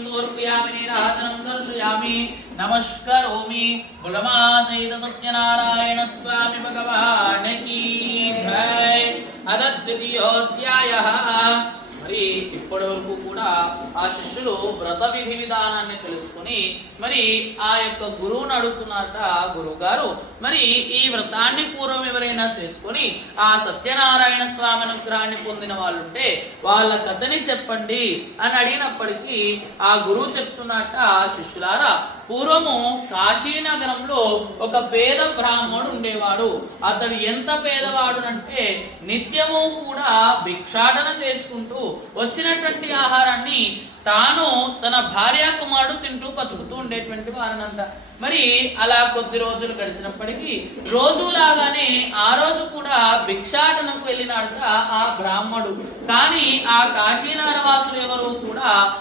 దూర్పయామి నీరాజనం దర్శయామి నమస్కరోమి బులమాసైత సత్యనారాయణ స్వామి భగవానికి జై. అద ద్వితీయోధ్యాయః. మరి ఇప్పటి వరకు కూడా ఆ శిష్యులు వ్రత విధి విధానాన్ని తెలుసుకుని మరి ఆ యొక్క గురువుని అడుగుతున్నారట. గురువు గారు మరి ఈ వ్రతాన్ని పూర్వం ఎవరైనా చేసుకుని ఆ సత్యనారాయణ స్వామి అనుగ్రహాన్ని పొందిన వాళ్ళు ఉంటే వాళ్ళ కథని చెప్పండి అని అడిగినప్పటికీ ఆ గురువు చెప్తున్నట్ట, శిష్యులారా పూర్వము కాశీనగరంలో ఒక పేద బ్రాహ్మణుడు ఉండేవాడు. అతడు ఎంత పేదవాడు అంటే నిత్యము కూడా భిక్షాటన చేసుకుంటూ వచ్చినటువంటి ఆహారాన్ని తాను తన భార్య కుమారుడు తింటూ బతుకుతూ ఉండేటువంటి వారనంట. మరి అలా కొద్ది రోజులు గడిచినప్పటికీ రోజులాగానే ఆ రోజు కూడా భిక్షాటనకు వెళ్ళినాడట ఆ బ్రాహ్మడు. కానీ ఆ కాశీనగర వాసులు ఎవరు కూడా